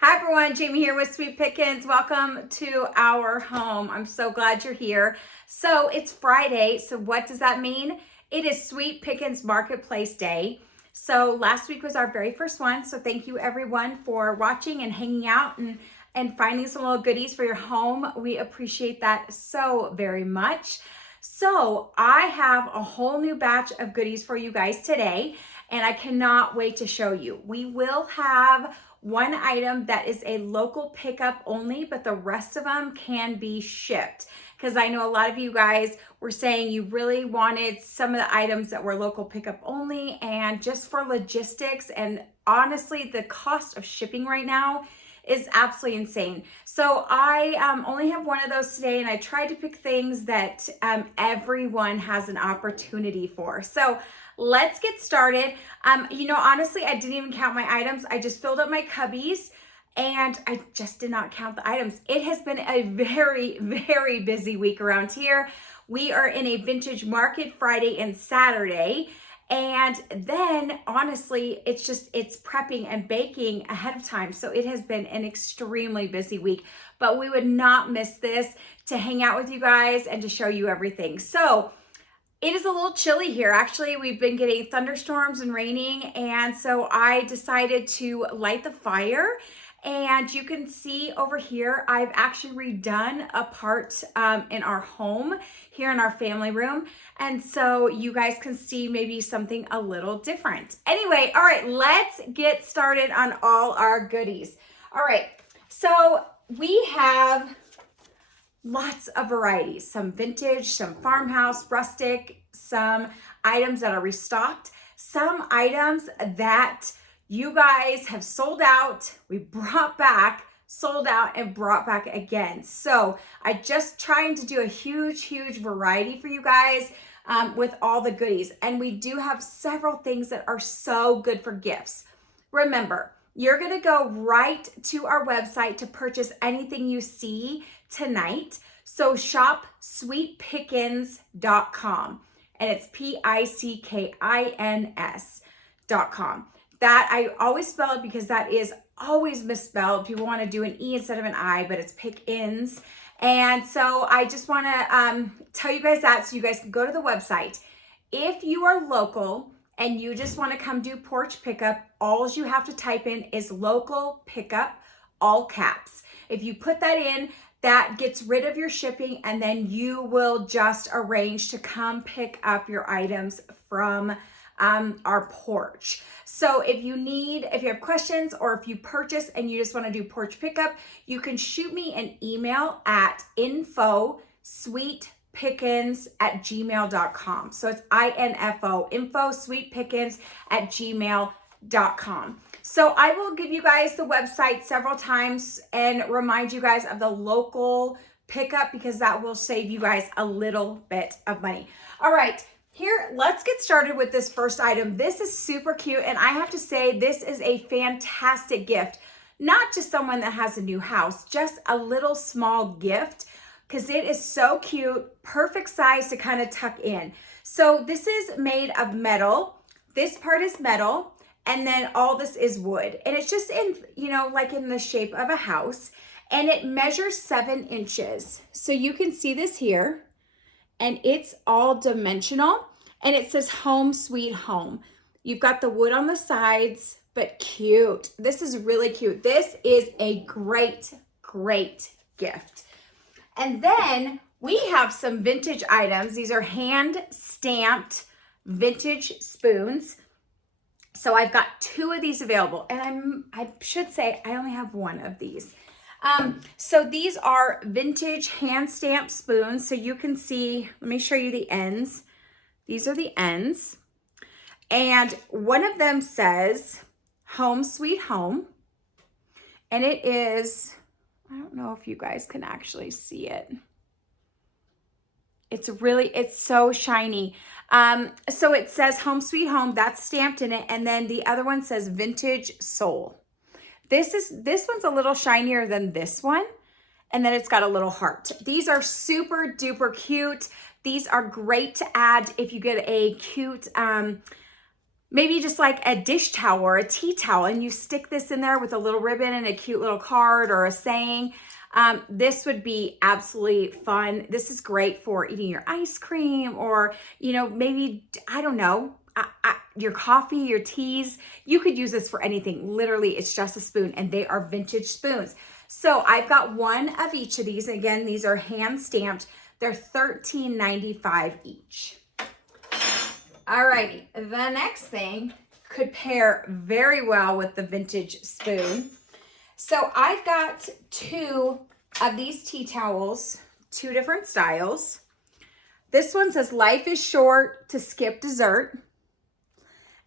Hi everyone, Jamie here with Sweet Pickins. Welcome to our home. I'm so glad you're here. So it's Friday, so what does that mean? It is Sweet Pickins Marketplace Day. So last week was our very first one, so thank you everyone for watching and hanging out and finding some little goodies for your home. We appreciate that so very much. So I have a whole new batch of goodies for you guys today, and I cannot wait to show you. We will have one item that is a local pickup only, but the rest of them can be shipped. Because I know a lot of you guys were saying you really wanted some of the items that were local pickup only, and just for logistics and honestly, the cost of shipping right now is absolutely insane. So I only have one of those today, and I tried to pick things that everyone has an opportunity for. So let's get started. Honestly, I didn't even count my items. I just filled up my cubbies and I just did not count the items. It has been a very, very busy week around here. We are in a vintage market Friday and Saturday. And then honestly, it's prepping and baking ahead of time. So it has been an extremely busy week, but we would not miss this to hang out with you guys and to show you everything. So it is a little chilly here. Actually, we've been getting thunderstorms and raining. And so I decided to light the fire. And you can see over here, I've actually redone a part in our home here in our family room. And so you guys can see maybe something a little different. Anyway, all right, let's get started on all our goodies. All right, so we have lots of varieties, some vintage, some farmhouse, rustic, some items that are restocked, some items that you guys have sold out, we brought back, sold out, and brought back again. So I just trying to do a huge variety for you guys with all the goodies. And we do have several things that are so good for gifts. Remember, you're gonna go right to our website to purchase anything you see tonight. So shop sweetpickins.com, and it's Pickins.com. That I always spell it because that is always misspelled. People want to do an E instead of an I, but it's Pickins. And so I just want to tell you guys that so you guys can go to the website. If you are local and you just want to come do porch pickup, all you have to type in is local pickup, all caps. If you put that in, that gets rid of your shipping, and then you will just arrange to come pick up your items from our porch. So if you have questions, or if you purchase and you just want to do porch pickup, you can shoot me an email at info.sweetpickins@gmail.com. So it's info sweetpickins@gmail.com. So I will give you guys the website several times and remind you guys of the local pickup, because that will save you guys a little bit of money. All right. Here, let's get started with this first item. This is super cute, and I have to say this is a fantastic gift. Not just someone that has a new house, just a little small gift, because it is so cute, perfect size to kind of tuck in. So this is made of metal. This part is metal, and then all this is wood. And it's just in, like in the shape of a house, and it measures 7 inches. So you can see this here. And it's all dimensional, and it says home sweet home. You've got the wood on the sides, but cute. This is really cute. This is a great gift. And then we have some vintage items. These are hand stamped vintage spoons. So I've got 2 of these available, and I should say I only have 1 of these. So these are vintage hand stamped spoons. So you can see, let me show you the ends. These are the ends. And one of them says home sweet home. And it is, I don't know if you guys can actually see it. It's so shiny. So it says home sweet home, that's stamped in it. And then the other one says vintage soul. This one's a little shinier than this one, and then it's got a little heart. These are super duper cute. These are great to add if you get a cute maybe just like a dish towel or a tea towel, and you stick this in there with a little ribbon and a cute little card or a saying. This would be absolutely fun. This is great for eating your ice cream or, you know, maybe, I don't know, your coffee, your teas. You could use this for anything. Literally, it's just a spoon, and they are vintage spoons. So I've got one of each of these. Again, these are hand stamped. They're $13.95 each. Alrighty, the next thing could pair very well with the vintage spoon. So I've got two of these tea towels, two different styles. This one says, life is short to skip dessert.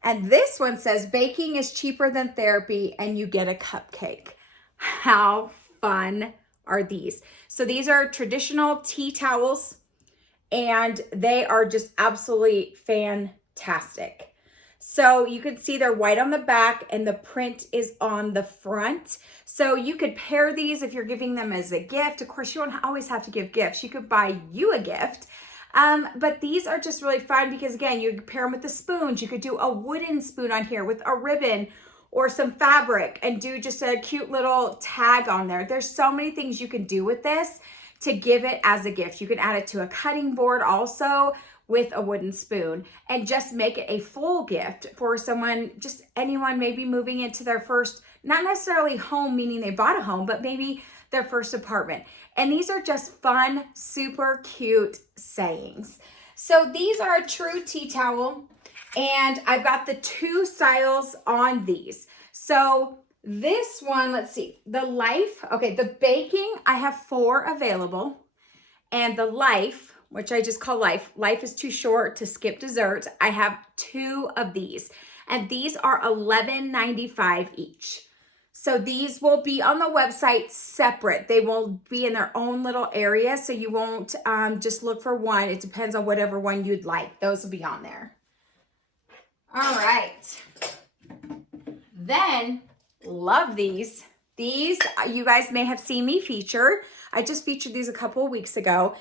And this one says, baking is cheaper than therapy and you get a cupcake. How fun are these? So these are traditional tea towels, and they are just absolutely fantastic. So you can see they're white on the back and the print is on the front. So you could pair these if you're giving them as a gift. Of course, you don't always have to give gifts. You could buy you a gift. But these are just really fun because, again, you could pair them with the spoons. You could do a wooden spoon on here with a ribbon or some fabric and do just a cute little tag on there. There's so many things you can do with this to give it as a gift. You can add it to a cutting board also with a wooden spoon and just make it a full gift for someone, just anyone maybe moving into their first, not necessarily home, meaning they bought a home, but maybe their first apartment. And these are just fun, super cute sayings. So these are a true tea towel, and I've got the two styles on these. So this one, let's see, the life, okay, the baking, I have 4 available, and the life, which I just call life is too short to skip dessert, I have 2 of these, and these are $11.95 each. So these will be on the website separate. They will be in their own little area, so you won't just look for one. It depends on whatever one you'd like. Those will be on there. All right. Then, love these. These, you guys may have seen me feature. I just featured these a couple of weeks ago.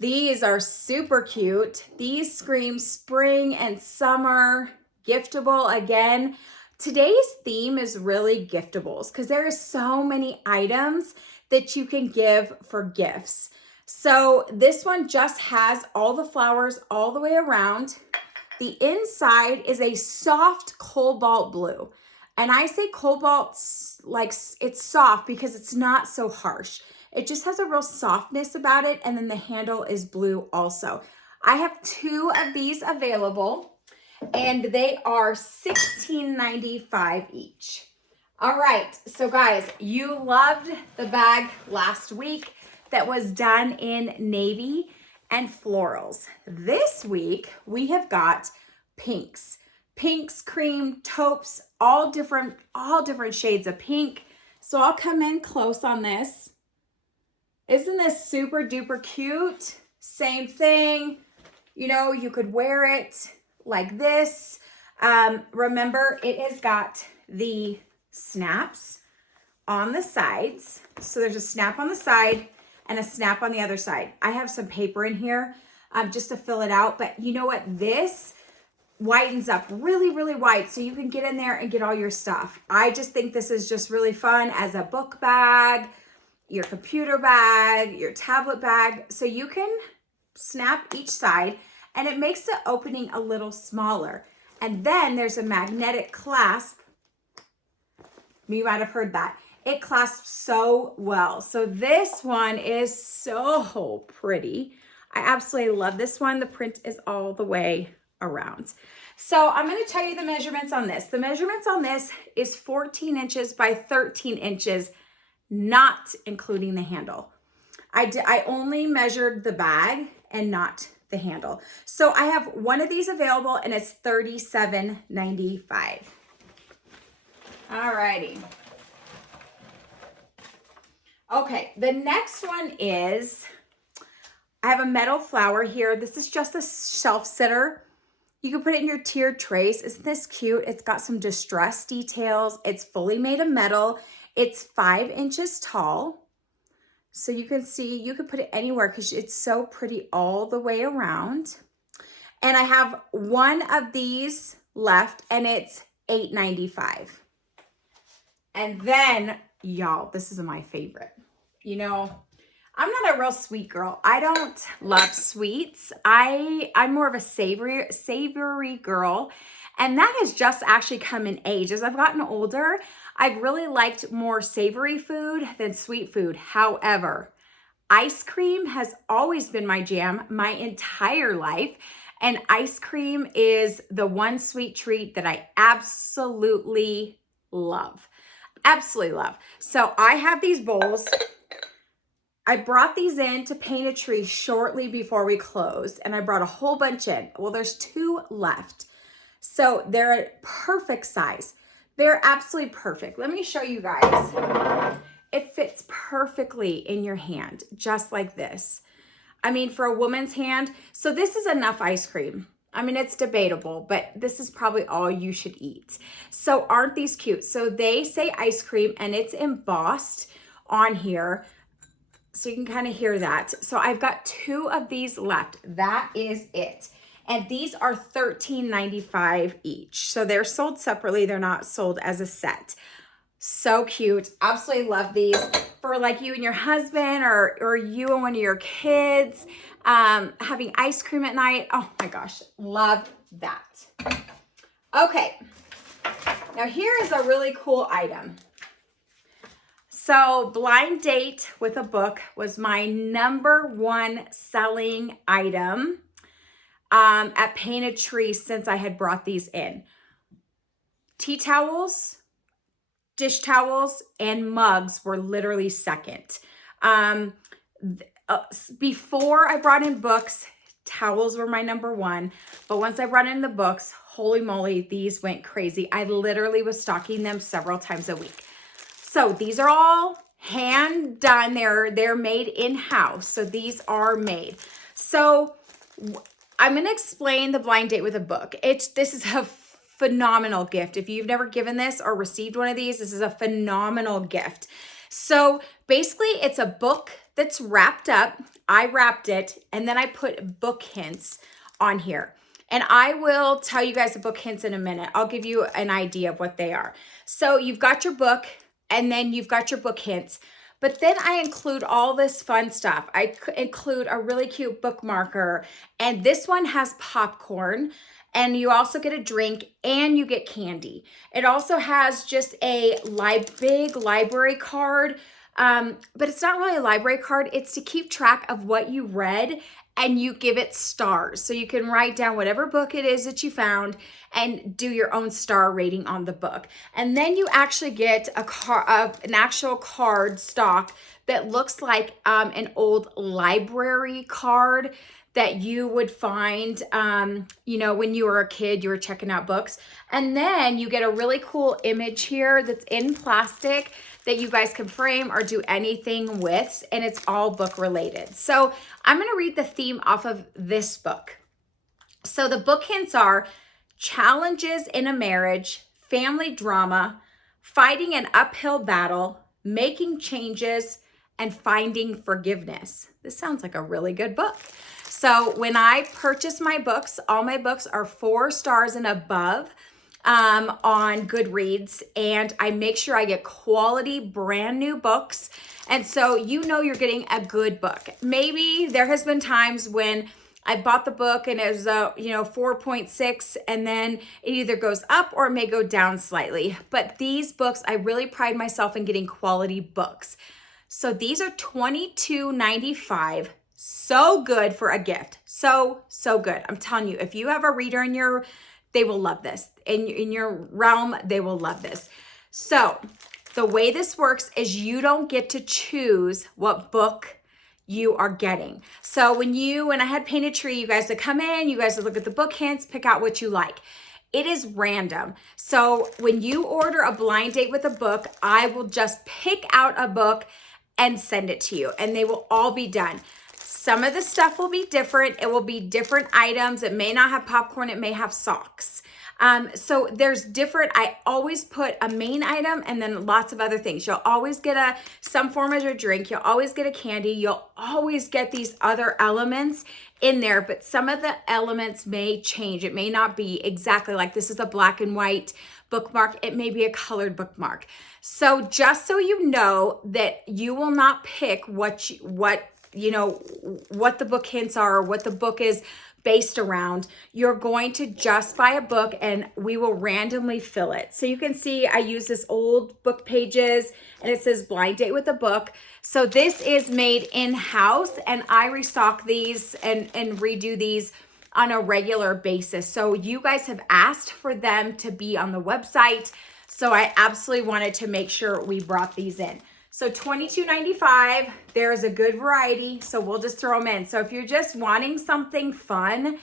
These are super cute. These scream spring and summer, giftable again. Today's theme is really giftables because there are so many items that you can give for gifts. So this one just has all the flowers all the way around. The inside is a soft cobalt blue. And I say cobalt like it's soft because it's not so harsh. It just has a real softness about it. And then the handle is blue also. I have 2 of these available, and they are $16.95 each. All right, so guys, you loved the bag last week that was done in navy and florals. This week, we have got pinks, cream, taupes, all different shades of pink. So I'll come in close on this. Isn't this super duper cute? Same thing, you know, you could wear it like this. Remember, it has got the snaps on the sides. So there's a snap on the side and a snap on the other side. I have some paper in here just to fill it out. But you know what? This whitens up really, really white so you can get in there and get all your stuff. I just think this is just really fun as a book bag, your computer bag, your tablet bag. So you can snap each side, and it makes the opening a little smaller. And then there's a magnetic clasp. You might have heard that. It clasps so well. So this one is so pretty. I absolutely love this one. The print is all the way around. So I'm going to tell you the measurements on this. The measurements on this is 14 inches by 13 inches, not including the handle. I only measured the bag and not the handle. So I have one of these available, and it's $37.95. All righty. Okay, the next one is, I have a metal flower here. This is just a shelf sitter. You can put it in your tiered trays. Isn't this cute? It's got some distress details. It's fully made of metal. It's 5 inches tall. So you can see, you can put it anywhere because it's so pretty all the way around. And I have one of these left, and it's $8.95. And then, y'all, this is my favorite. You know, I'm not a real sweet girl. I don't love sweets. I'm more of a savory girl. And that has just actually come in age. As I've gotten older, I've really liked more savory food than sweet food. However, ice cream has always been my jam my entire life. And ice cream is the one sweet treat that I absolutely love. Absolutely love. So I have these bowls. I brought these in to Paint a Tree shortly before we closed, and I brought a whole bunch in. Well, there's 2 left. So they're a perfect size. They're absolutely perfect. Let me show you guys. It fits perfectly in your hand, just like this. I mean, for a woman's hand. So this is enough ice cream. I mean, it's debatable, but this is probably all you should eat. So aren't these cute? So they say ice cream, and it's embossed on here. So you can kind of hear that. So I've got 2 of these left. That is it. And these are $13.95 each. So they're sold separately. They're not sold as a set. So cute. Absolutely love these for like you and your husband or you and one of your kids having ice cream at night. Oh my gosh, love that. Okay, now here is a really cool item. So Blind Date with a Book was my #1 selling item at Paint a Tree since I had brought these in. Tea towels, dish towels, and mugs were literally second. Before I brought in books, towels were my #1. But once I brought in the books, holy moly, these went crazy. I literally was stocking them several times a week. So these are all hand done. They're made in-house. So these are made. So I'm going to explain the Blind Date with a Book. This is a phenomenal gift. If you've never given this or received one of these, this is a phenomenal gift. So basically it's a book that's wrapped up. I wrapped it, and then I put book hints on here. And I will tell you guys the book hints in a minute. I'll give you an idea of what they are. So you've got your book, and then you've got your book hints. But then I include all this fun stuff. I include a really cute bookmarker, and this one has popcorn, and you also get a drink, and you get candy. It also has just a big library card, but it's not really a library card. It's to keep track of what you read, and you give it stars. So you can write down whatever book it is that you found and do your own star rating on the book. And then you actually get an actual card stock that looks like an old library card that you would find, when you were a kid, you were checking out books. And then you get a really cool image here that's in plastic that you guys can frame or do anything with, and it's all book related. So I'm gonna read the theme off of this book. So the book hints are challenges in a marriage, family drama, fighting an uphill battle, making changes, and finding forgiveness. This sounds like a really good book. So when I purchase my books, all my books are 4 stars and above on Goodreads, and I make sure I get quality brand new books. And so you're getting a good book. Maybe there has been times when I bought the book and it was 4.6, and then it either goes up or it may go down slightly. But these books, I really pride myself in getting quality books. So these are $22.95. So good for a gift. So good. I'm telling you, if you have a reader they will love this. In your realm, they will love this. So the way this works is you don't get to choose what book you are getting. So when I had Paint a Tree, you guys would come in, you guys would look at the book hints, pick out what you like. It is random. So when you order a Blind Date with a Book, I will just pick out a book and send it to you, and they will all be done. Some of the stuff will be different. It will be different items. It may not have popcorn. It may have socks. So there's different, I always put a main item and then lots of other things. You'll always get some form of a drink. You'll always get a candy. You'll always get these other elements in there, but some of the elements may change. It may not be exactly like this is a black and white bookmark. It may be a colored bookmark. So just so you know that you will not pick what the book hints are or what the book is based around. You're going to just buy a book and we will randomly fill it. So you can see I use this old book pages and it says blind date with a book. So this is made in-house and I restock these and redo these on a regular basis. So you guys have asked for them to be on the website. So I absolutely wanted to make sure we brought these in. So $22.95, there's a good variety, so we'll just throw them in. So if you're just wanting something fun,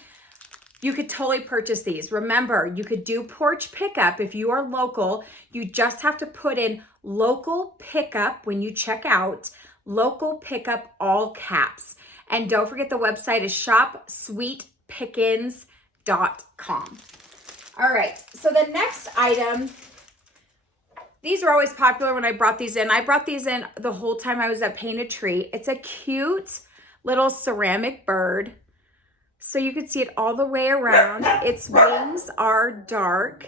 you could totally purchase these. Remember, you could do porch pickup if you are local. You just have to put in local pickup when you check out, local pickup, all caps. And don't forget the website is shopsweetpickins.com. All right, so the next item, these were always popular when I brought these in. I brought these in the whole time I was at Painted Tree. It's a cute little ceramic bird. So you can see it all the way around. Its wings are dark.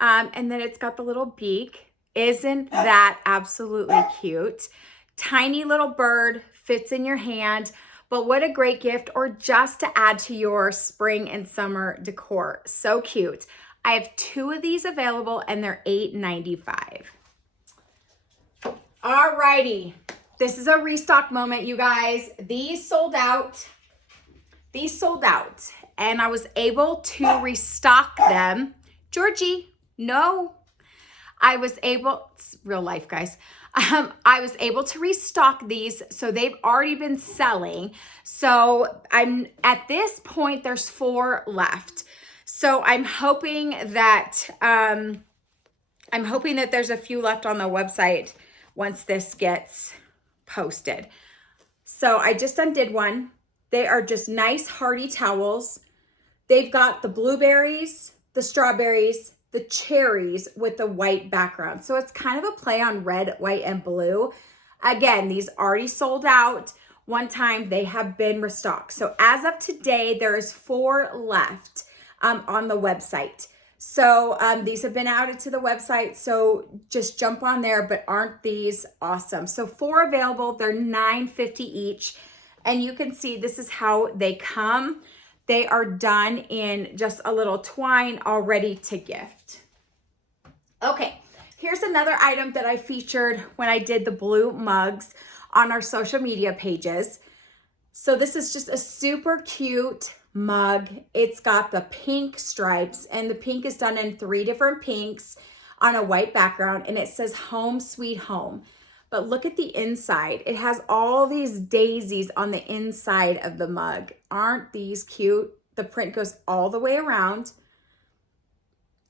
And then it's got the little beak. Isn't that absolutely cute? Tiny little bird, fits in your hand. But what a great gift, or just to add to your spring and summer decor. So cute. I have 2 of these available and they're $8.95. All righty. This is a restock moment, you guys. These sold out. And I was able to restock them. Georgie, no. It's real life, guys. I was able to restock these. So they've already been selling. So at this point, there's 4 left. So I'm hoping that there's a few left on the website once this gets posted. So I just undid one. They are just nice hearty towels. They've got the blueberries, the strawberries, the cherries with the white background. So it's kind of a play on red, white, and blue. Again, these already sold out. One time they have been restocked. So as of today, there is 4 left. On the website. So these have been added to the website. So just jump on there, but aren't these awesome? So 4 available, they're $9.50 each. And you can see this is how they come. They are done in just a little twine, all ready to gift. Okay, here's another item that I featured when I did the blue mugs on our social media pages. So this is just a super cute mug. It's got the pink stripes and the pink is done in 3 different pinks on a white background and it says home sweet home. But look at the inside. It has all these daisies on the inside of the mug. Aren't these cute? The print goes all the way around.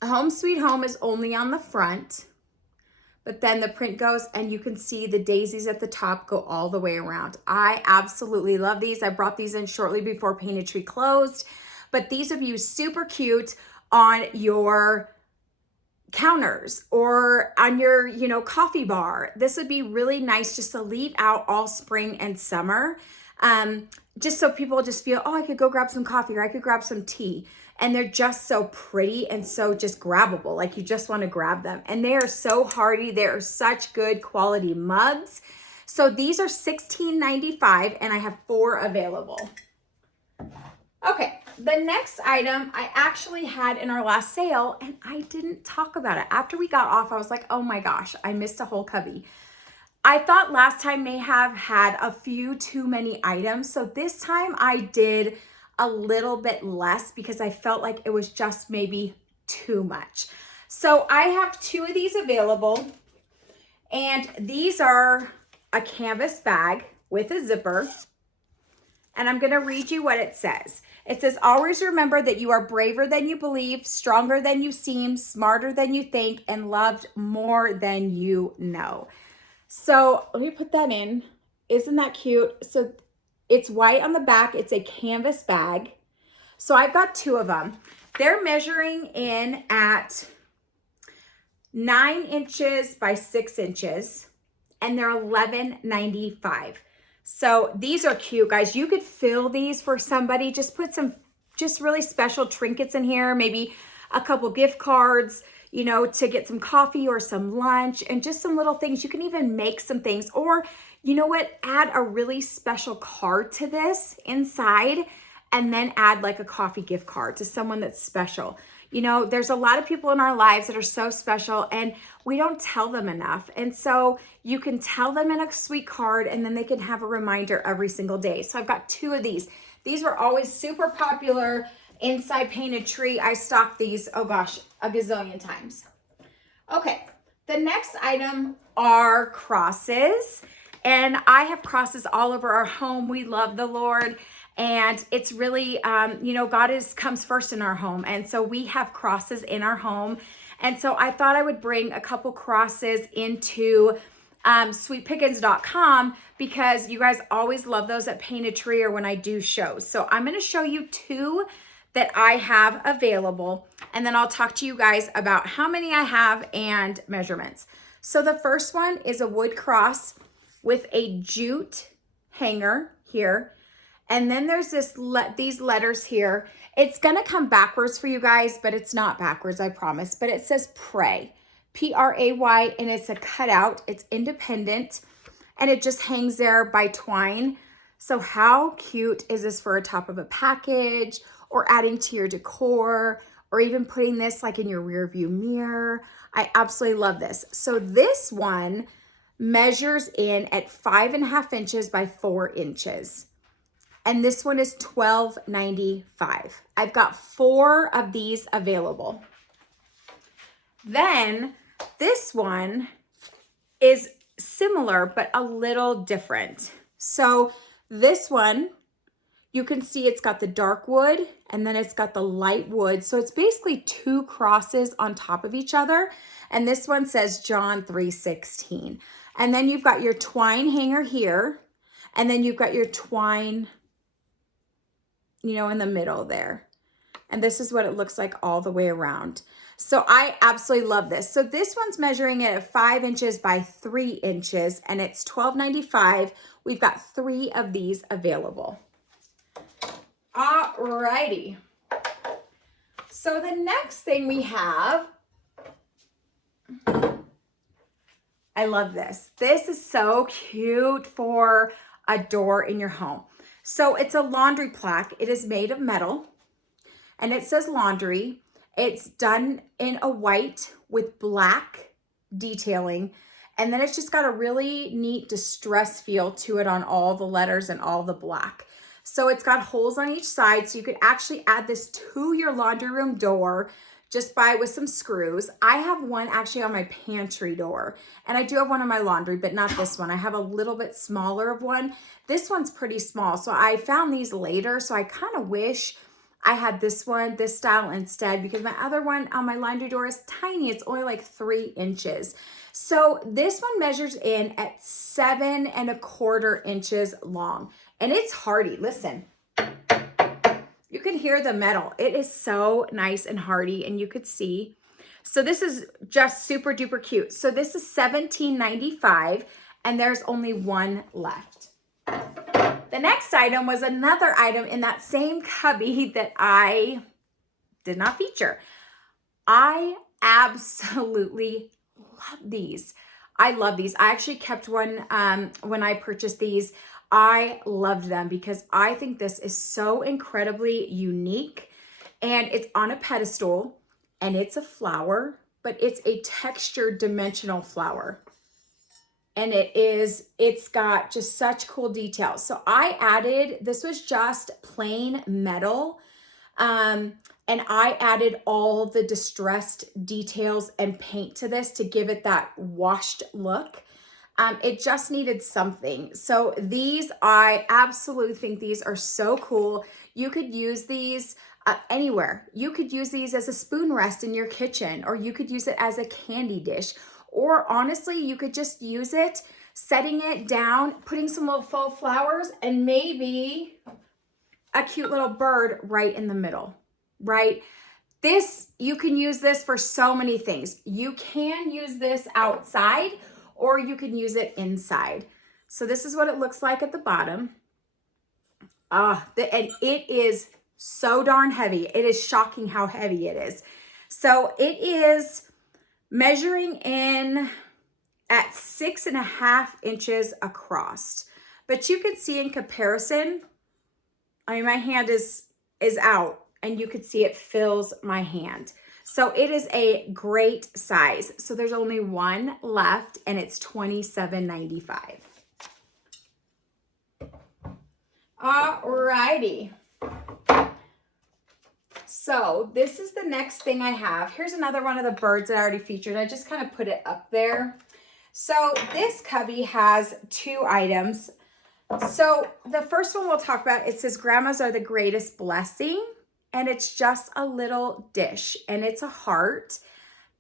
Home sweet home is only on the front, but then the print goes and you can see the daisies at the top go all the way around. I absolutely love these. I brought these in shortly before Painted Tree closed, but these would be super cute on your counters or on your, coffee bar. This would be really nice just to leave out all spring and summer. Just so people just feel, oh, I could go grab some coffee or I could grab some tea. And they're just so pretty and so just grabbable. Like you just want to grab them. And they are so hardy. They are such good quality mugs. So these are $16.95 and I have 4 available. Okay, the next item I actually had in our last sale and I didn't talk about it. After we got off, I was like, oh my gosh, I missed a whole cubby. I thought last time may have had a few too many items. So this time I did a little bit less because I felt like it was just maybe too much. So I have 2 of these available and these are a canvas bag with a zipper. And I'm gonna read you what it says. It says, always remember that you are braver than you believe, stronger than you seem, smarter than you think, and loved more than you know. So let me put that in. Isn't that cute? So it's white on the back. It's a canvas bag. So I've got 2 of them. They're measuring in at 9 inches by 6 inches, and they're $11.95. So these are cute, guys. You could fill these for somebody. Just put some just really special trinkets in here, maybe a couple gift cards, you know, to get some coffee or some lunch, and just some little things. You can even make some things, or you know what, add a really special card to this inside, and then add like a coffee gift card to someone that's special. You know, there's a lot of people in our lives that are so special and we don't tell them enough. And so you can tell them in a sweet card, and then they can have a reminder every single day. So I've got 2 of these. These were always super popular inside Painted Tree. I stocked these, oh gosh, a gazillion times. Okay, the next item are crosses. And I have crosses all over our home. We love the Lord. And it's really, you know, God comes first in our home. And so we have crosses in our home. And so I thought I would bring a couple crosses into sweetpickins.com, because you guys always love those at Painted Tree or when I do shows. So I'm going to show you 2 that I have available, and then I'll talk to you guys about how many I have and measurements. So the first one is a wood cross with a jute hanger here. And then there's these letters here. It's gonna come backwards for you guys, but it's not backwards, I promise. But it says pray, P-R-A-Y, and it's a cutout. It's independent, and it just hangs there by twine. So how cute is this for a top of a package, or adding to your decor, or even putting this like in your rear view mirror? I absolutely love this. So this one measures in at 5.5 inches by 4 inches. And this one is $12.95. I've got 4 of these available. Then this one is similar, but a little different. So this one, you can see it's got the dark wood and then it's got the light wood. So it's basically 2 crosses on top of each other. And this one says John 3:16. And then you've got your twine hanger here. And then you've got your twine, you know, in the middle there. And this is what it looks like all the way around. So I absolutely love this. So this one's measuring it at 5 inches by 3 inches, and it's $12.95. We've got 3 of these available. Alrighty. So the next thing we have, I love this. This is so cute for a door in your home. So it's a laundry plaque. It is made of metal, and it says laundry. It's done in a white with black detailing, and then it's just got a really neat distress feel to it on all the letters and all the black. So it's got holes on each side, so you could actually add this to your laundry room door just with some screws. I have one actually on my pantry door, and I do have one on my laundry, but not this one. I have a little bit smaller of one. This one's pretty small, so I found these later, so I kind of wish I had this style instead, because my other one on my laundry door is tiny. It's only like 3 inches. So this one measures in at 7.25 inches long, and it's hardy. Listen. You can hear the metal. It is so nice and hardy, and you could see. So this is just super duper cute. So this is $17.95, and there's only 1 left. The next item was another item in that same cubby that I did not feature. I absolutely love these. I love these. I actually kept one when I purchased these. I loved them because I think this is so incredibly unique, and it's on a pedestal, and it's a flower, but it's a textured dimensional flower. And it's got just such cool details. So this was just plain metal, and I added all the distressed details and paint to this to give it that washed look. It just needed something. So I absolutely think these are so cool. You could use these anywhere. You could use these as a spoon rest in your kitchen, or you could use it as a candy dish. Or honestly, you could just use it, setting it down, putting some little faux flowers, and maybe a cute little bird right in the middle, right? This, you can use this for so many things. You can use this outside or you can use it inside. So this is what it looks like at the bottom. And it is so darn heavy. It is shocking how heavy it is. So it is measuring in at 6.5 inches across. But you can see in comparison, I mean, my hand is out and you could see it fills my hand. So it is a great size. So there's only one left and it's $27.95. Alrighty. So this is the next thing I have. Here's another one of the birds that I already featured. I just kind of put it up there. So this cubby has 2 items. So the first one we'll talk about, it says grandmas are the greatest blessing. And it's just a little dish and it's a heart.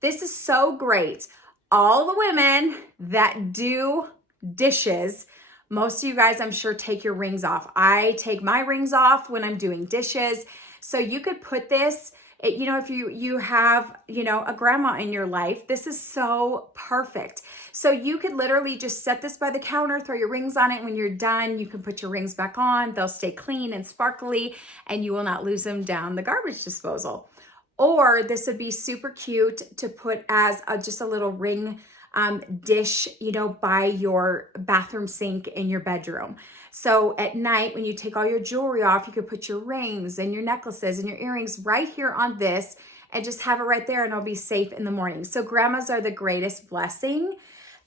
This is so great. All the women that do dishes, most of you guys, I'm sure, take your rings off. I take my rings off when I'm doing dishes. So you could put this, you know, if you have, you know, a grandma in your life, this is so perfect. So you could literally just set this by the counter, throw your rings on it. When you're done, you can put your rings back on. They'll stay clean and sparkly and you will not lose them down the garbage disposal. Or this would be super cute to put as just a little ring dish, you know, by your bathroom sink in your bedroom. So at night, when you take all your jewelry off, you could put your rings and your necklaces and your earrings right here on this and just have it right there and it'll be safe in the morning. So grandmas are the greatest blessing.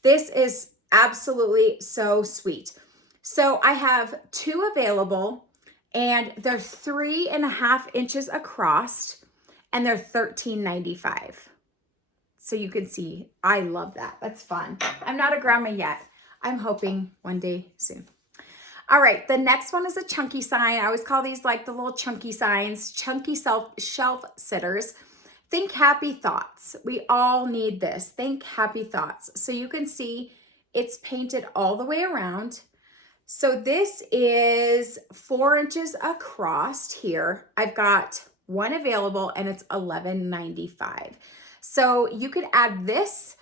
This is absolutely so sweet. So I have 2 available and they're 3.5 inches across and they're $13.95. So you can see, I love that. That's fun. I'm not a grandma yet. I'm hoping one day soon. All right, the next one is a chunky sign. I always call these like the little chunky signs, chunky shelf sitters. Think happy thoughts. We all need this. Think happy thoughts. So you can see it's painted all the way around. So this is 4 inches across here. I've got one available and it's $11.95. So you could add this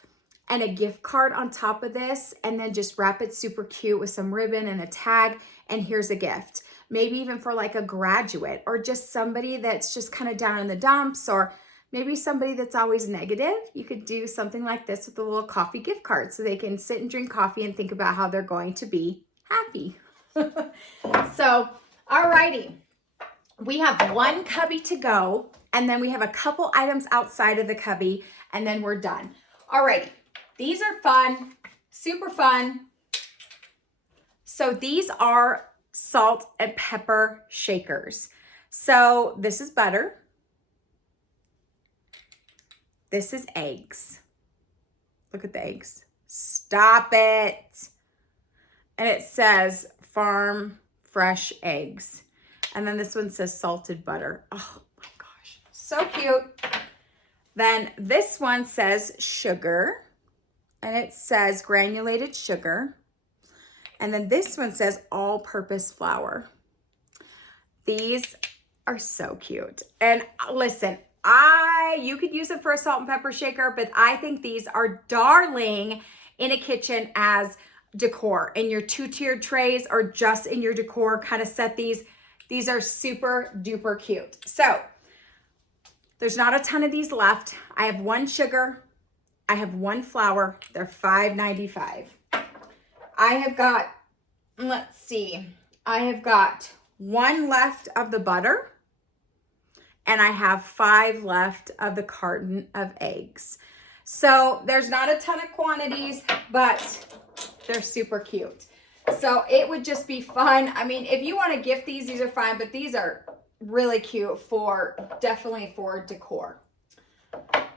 and a gift card on top of this and then just wrap it super cute with some ribbon and a tag. And here's a gift. Maybe even for like a graduate or just somebody that's just kind of down in the dumps, or maybe somebody that's always negative. You could do something like this with a little coffee gift card so they can sit and drink coffee and think about how they're going to be happy. So, alrighty. We have one cubby to go, and then we have a couple items outside of the cubby, and then we're done. Alrighty, these are fun, super fun. So these are salt and pepper shakers. So this is butter. This is eggs. Look at the eggs. Stop it. And it says farm fresh eggs. And then this one says salted butter. Oh my gosh, so cute. Then this one says sugar, and it says granulated sugar. And then this one says all-purpose flour. These are so cute. And listen, you could use it for a salt and pepper shaker, but I think these are darling in a kitchen as decor. In your 2-tiered trays or just in your decor, kind of set these. These are super duper cute. So there's not a ton of these left. I have one sugar. I have one flour. They're $5.95. I have got, let's see, I have got one left of the butter and I have 5 left of the carton of eggs. So there's not a ton of quantities, but they're super cute. So it would just be fun. I mean, if you want to gift these are fine, but these are really cute definitely for decor.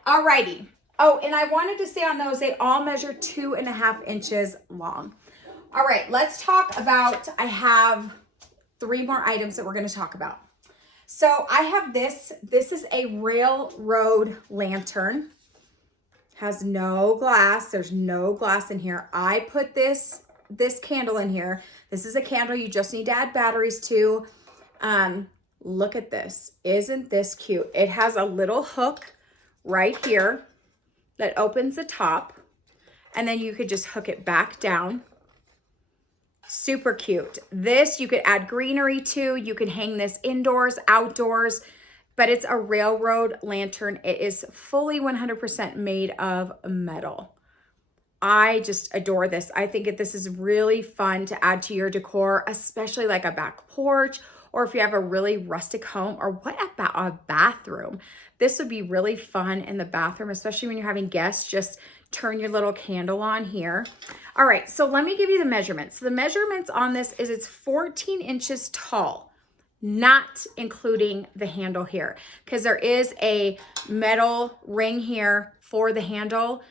Alrighty. Oh, and I wanted to say on those, they all measure 2.5 inches long. All right, let's talk about, I have 3 more items that we're going to talk about. So I have this is a railroad lantern. Has no glass. There's no glass in here. I put this candle in here. This is a candle you just need to add batteries to. Look at this. Isn't this cute? It has a little hook right here that opens the top, and then you could just hook it back down. Super cute. This you could add greenery to. You could hang this indoors, outdoors, but it's a railroad lantern. It is fully 100% made of metal. I just adore this. I think this is really fun to add to your decor, especially like a back porch, or if you have a really rustic home, or what about a bathroom? This would be really fun in the bathroom, especially when you're having guests. Just turn your little candle on here. All right, so let me give you the measurements. So the measurements on this is it's 14 inches tall, not including the handle here, because there is a metal ring here for the handle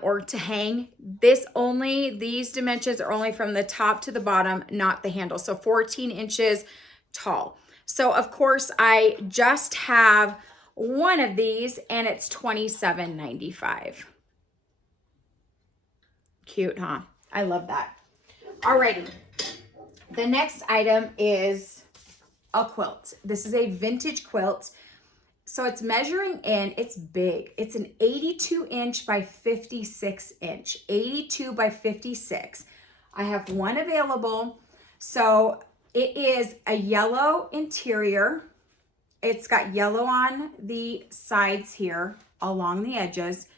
or to hang. These dimensions are only from the top to the bottom, not the handle. So 14 inches tall. So of course I just have one of these and it's $27.95. Cute, huh? I love that. Alrighty. The next item is a quilt. This is a vintage quilt. So it's measuring in, it's big. It's an 82 inch by 56 inch, 82 by 56. I have one available. So it is a yellow interior. It's got yellow on the sides here along the edges.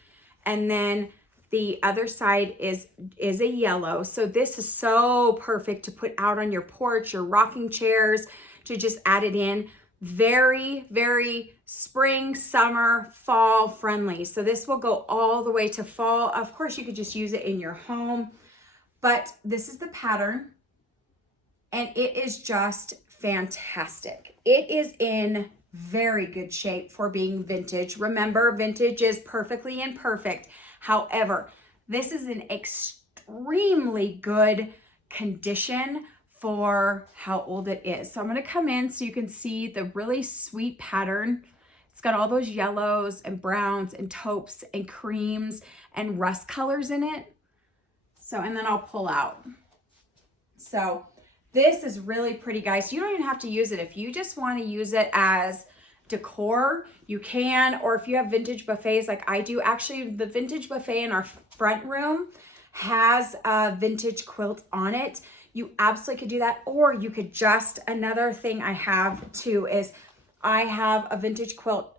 And then the other side is a yellow. So this is so perfect to put out on your porch, your rocking chairs, to just add it in. Very, very spring, summer, fall friendly. So this will go all the way to fall. Of course, you could just use it in your home, but this is the pattern and it is just fantastic. It is in very good shape for being vintage. Remember, vintage is perfectly imperfect. However, this is in extremely good condition for how old it is. So I'm gonna come in so you can see the really sweet pattern. It's got all those yellows and browns and taupes and creams and rust colors in it. So, and then I'll pull out. So this is really pretty, guys. You don't even have to use it. If you just wanna use it as decor, you can, or if you have vintage buffets like I do. Actually, the vintage buffet in our front room has a vintage quilt on it. You absolutely could do that, or you could just, another thing I have too is I have a vintage quilt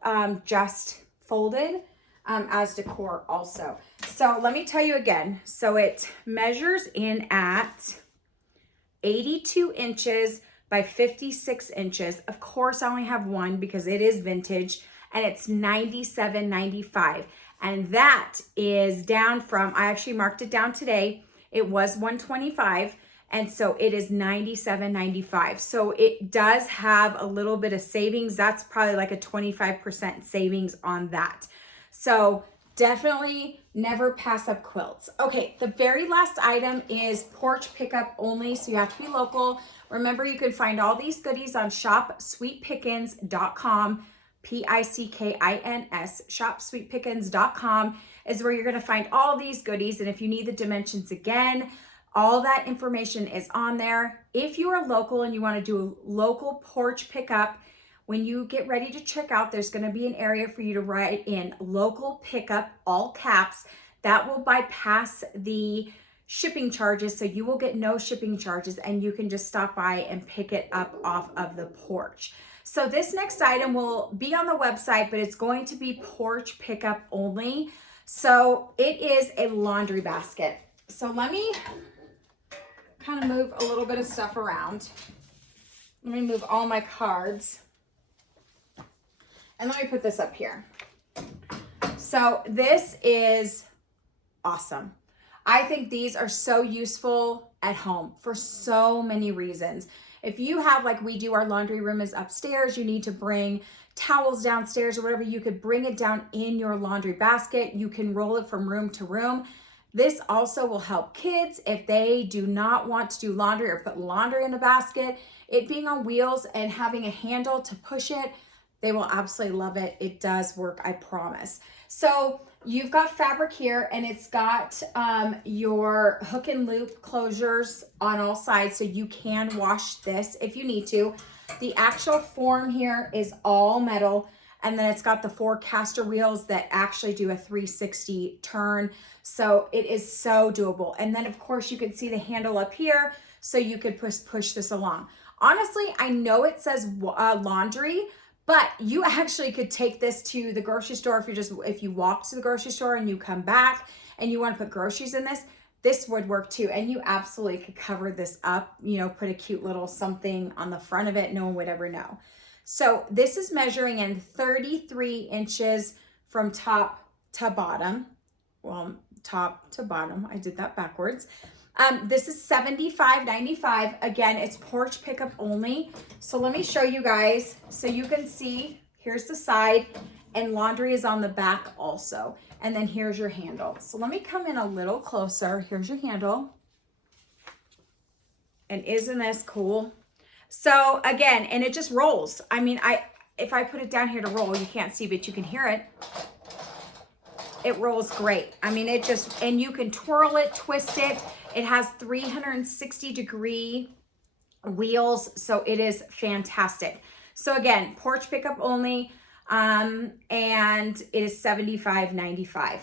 just folded as decor also. So let me tell you again. So it measures in at 82 inches by 56 inches. Of course, I only have one because it is vintage, and it's $97.95. And that is down from, I actually marked it down today. It was $125. And so it is $97.95. So it does have a little bit of savings. That's probably like a 25% savings on that. So definitely never pass up quilts. Okay, the very last item is porch pickup only. So you have to be local. Remember, you can find all these goodies on shopsweetpickins.com. Pickins. Shopsweetpickins.com is where you're going to find all these goodies. And if you need the dimensions again, all that information is on there. If you are local and you want to do a local porch pickup, when you get ready to check out, there's going to be an area for you to write in local pickup, all caps. That will bypass the shipping charges, so you will get no shipping charges and you can just stop by and pick it up off of the porch. So this next item will be on the website, but it's going to be porch pickup only. So it is a laundry basket. So let me kind of move a little bit of stuff around. Let me move all my cards. And let me put this up here. So this is awesome. I think these are so useful at home for so many reasons. If you have, like we do, our laundry room is upstairs, you need to bring towels downstairs or whatever, you could bring it down in your laundry basket. You can roll it from room to room. This also will help kids if they do not want to do laundry or put laundry in a basket. It being on wheels and having a handle to push it, they will absolutely love it. It does work, I promise. So you've got fabric here, and it's got your hook and loop closures on all sides, so you can wash this if you need to. The actual form here is all metal, and then it's got the 4 caster wheels that actually do a 360 turn. So it is so doable. And then of course you can see the handle up here, so you could push this along. Honestly, I know it says laundry, but you actually could take this to the grocery store if you walk to the grocery store and you come back and you want to put groceries in this would work too. And you absolutely could cover this up, you know, put a cute little something on the front of it. No one would ever know. So this is measuring in 33 inches from top to bottom. Well, top to bottom. I did that backwards. This is $75.95. Again, it's porch pickup only. So let me show you guys so you can see. Here's the side, and laundry is on the back also. And then here's your handle. So let me come in a little closer. Here's your handle. And isn't this cool? So again, and it just rolls. I mean, if I put it down here to roll, you can't see, but you can hear it. It rolls great. I mean, it just, and you can twirl it, twist it. It has 360-degree wheels, so it is fantastic. So again, porch pickup only, and it is $75.95.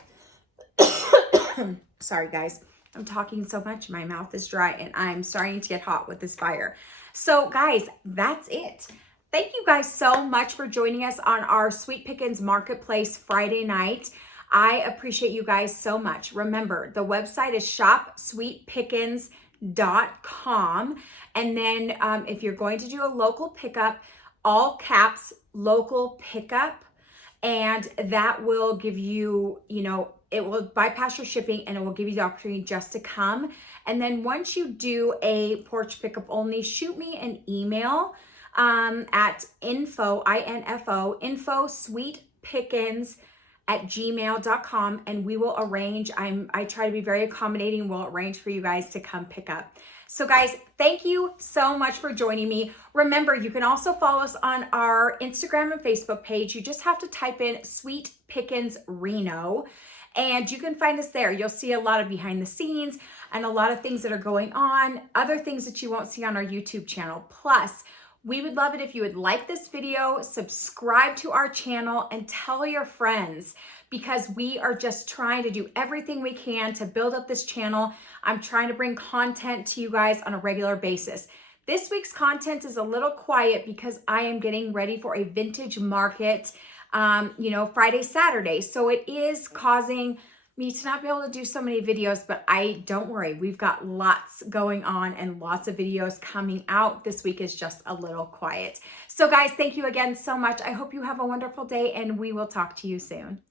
Sorry guys, I'm talking so much, my mouth is dry and I'm starting to get hot with this fire. So guys, that's it. Thank you guys so much for joining us on our Sweet Pickins Marketplace Friday night. I appreciate you guys so much. Remember, the website is shopsweetpickins.com. And then if you're going to do a local pickup, all caps, local pickup, and that will give you, you know, it will bypass your shipping and it will give you the opportunity just to come. And then once you do a porch pickup only, shoot me an email at info sweetpickins@gmail.com, and we will arrange. I try to be very accommodating. We'll arrange for you guys to come pick up. So guys, thank you so much for joining me. Remember, you can also follow us on our Instagram and Facebook page. You just have to type in Sweet Pickins Reno, and you can find us there. You'll see a lot of behind the scenes and a lot of things that are going on, other things that you won't see on our YouTube channel. Plus, we would love it if you would like this video, subscribe to our channel, and tell your friends, because we are just trying to do everything we can to build up this channel. I'm trying to bring content to you guys on a regular basis. This week's content is a little quiet because I am getting ready for a vintage market, Friday, Saturday. So it is causing me to not be able to do so many videos, but don't worry, we've got lots going on and lots of videos coming out. This week is just a little quiet. So guys, thank you again so much. I hope you have a wonderful day, and we will talk to you soon.